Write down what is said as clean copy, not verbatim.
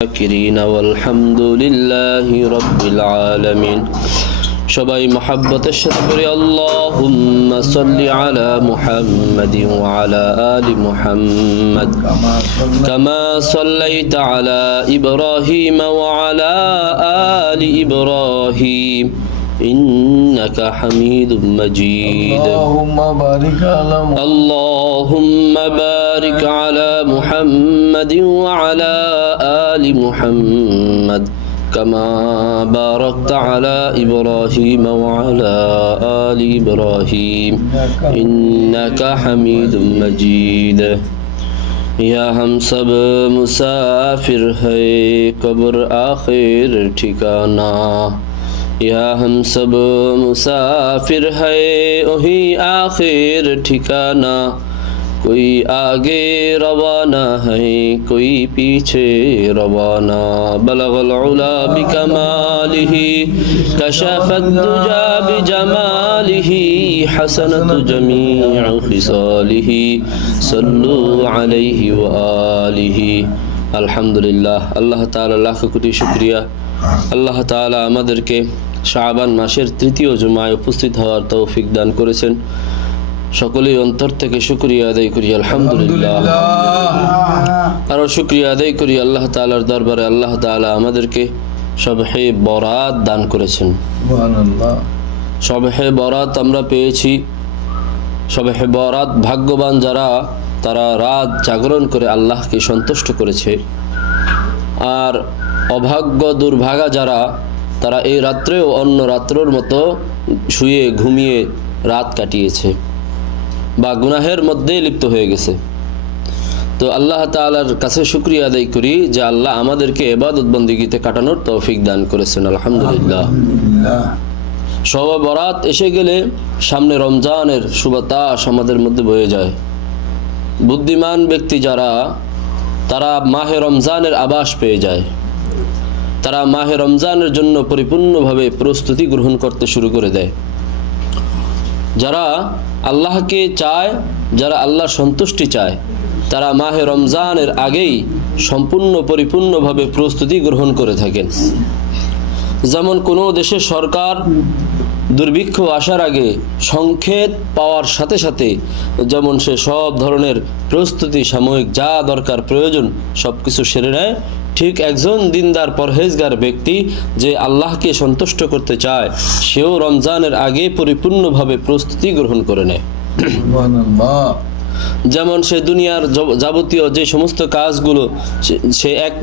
الشاكرين والحمد لله رب العالمين সবাই মহব্বতের সাথে পড়ি আল্লাহুম্মা সাল্লি আলা মুহাম্মাদিন ওয়া আলা আলি মুহাম্মাদ কামা সাল্লাইতা আলা ইব্রাহিম ওয়া আলা আলি ইব্রাহিম إنك حميد مجيد اللهم بارك على محمد وعلى آل محمد كما باركت على إبراهيم وعلى آل إبراهيم إنك حميد مجيد या हम सब मुसाफिर है कब्र आखिर ठिकाना या हम सब मुसाफिर है वही आखिर ठिकाना कोई आगे रवाना है कोई पीछे रवाना बलगल उला बिकमालिही कशफत दुजा बिजमालिही हसनत जमीउ खिसालिही सल्लु अलैहि व आलिही अल्हम्दुलिल्लाह अल्लाह ताआला लाख कोटी शुक्रिया अल्लाह ताआला আমাদেরকে শাবান মাসের তৃতীয় জুমায় উপস্থিত হওয়ার তৌফিক দান করেছেন সকলেই অন্তর থেকে শুকরিয়া আদায় করি আলহামদুলিল্লাহ আর শুকরিয়া আদায় করি আল্লাহ তাআলার দরবারে আল্লাহ তাআলা আমাদেরকে শবে বরাত দান করেছেন সুবহানাল্লাহ শবে বরাত আমরা পেয়েছি শবে বরাত ভাগ্যবান যারা তারা রাত জাগরণ করে আল্লাহকে সন্তুষ্ট করেছে আর অভাগ্য দুর্ভাগা যারা তারা এই রাত্রেও অন্য রাত্রের মতো শুয়ে ঘুমিয়ে রাত কাটিয়েছে বা গুনাহের মধ্যে লিপ্ত হয়ে গেছে তো আল্লাহ তাআলার কাছে শুকরিয়া আদায় করি যে আল্লাহ আমাদেরকে ইবাদত বন্দেগীতে কাটানোর তৌফিক দান করেছেন আলহামদুলিল্লাহ শবে বরাত এসে গেলে সামনে রমজানের সুবাতাস আমাদের মধ্যে বয়ে যায় বুদ্ধিমান ব্যক্তি যারা তারা মাহে রমজানের আভাস পেয়ে যায় তারা মাহে রমজানের জন্য পরিপূর্ণভাবে প্রস্তুতি গ্রহণ করতে শুরু করে দেয় যারা আল্লাহকে চায় যারা আল্লাহর সন্তুষ্টি চায় তারা মাহে রমজানের আগেই সম্পূর্ণ পরিপূর্ণভাবে প্রস্তুতি গ্রহণ করে থাকেন যেমন কোনো দেশের সরকার দুর্ভিক্ষ আসার আগে সংকেত পাওয়ার সাথে সাথে যেমন সে সব ধরনের প্রস্তুতি সাময়িক যা দরকার প্রয়োজন সবকিছু সেরে নেয় ঠিক একজন দিনদার পরহেজগার ব্যক্তি যে আল্লাহকে সন্তুষ্ট করতে চায় সেও রমজানের আগে পরিপূর্ণভাবে প্রস্তুতি গ্রহণ করে নেয় যেমন সে দুনিয়ার যাবতীয় যে সমস্ত কাজগুলো সে এক